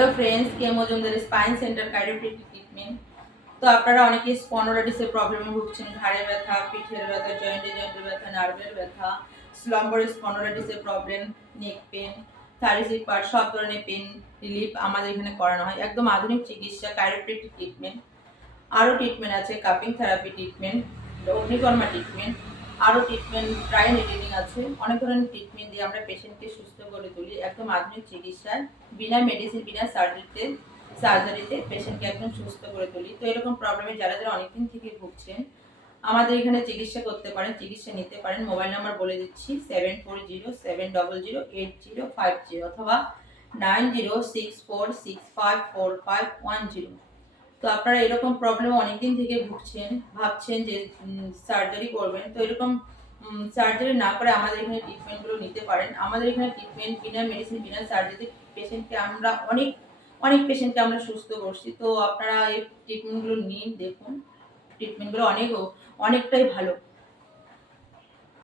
Hello friends, K Majumdar spine centre chiropractic treatment. তো আপনারা অনেকেই স্পন্ডোলাইটিসের প্রবলেমে ভুগছেন, ঘাড়ে ব্যথা, পিঠের ব্যথা, জয়েন্টে ব্যথা, নার্ভের ব্যথা, স্লম্বার স্পন্ডোলাইটিসের problem, neck pain, thyroid part, সব ধরনের পেন রিলিফ আমাদের এখানে করানো হয়। একদম আধুনিক চিকিৎসা, কাইরোপ্র্যাকটিক ট্রিটমেন্ট। আরও ট্রিটমেন্ট আছে, কাপিং থেরাপি ট্রিটমেন্ট, অগ্নিকর্মা ট্রিটমেন্ট, আরও ট্রিটমেন্ট, ড্রাই নিডলিং আছে। অনেক ধরনের ট্রিটমেন্ট দিয়ে আমরা পেশেন্টকে সুস্থ করে তুলি। একদম আধুনিক চিকিৎসায় বিনা মেডিসিন, বিনা সার্জারিতে পেশেন্টকে একদম সুস্থ করে তুলি। তো এরকম প্রবলেমে যারা যারা অনেকদিন থেকে ভুগছেন আমাদের এখানে চিকিৎসা করতে পারেন, চিকিৎসা নিতে পারেন। মোবাইল নাম্বার বলে দিচ্ছি 7407008050 অথবা 9064654510। তো আপনারা এরকম প্রবলেম অনেকদিন থেকে ভুগছেন, ভাবছেন যে সার্জারি করবেন, তো এরকম সার্জারি না করে আমাদের এখানে ট্রিটমেন্টগুলো নিতে পারেন। আমাদের এখানে ট্রিটমেন্ট বিনা মেডিসিন, বিনা সার্জারি পেশেন্টকে আমরা অনেক অনেক পেশেন্টকে আমরা সুস্থ করছি। তো আপনারা এই ট্রিটমেন্টগুলো নিন, দেখুন ট্রিটমেন্টগুলো অনেকটাই ভালো।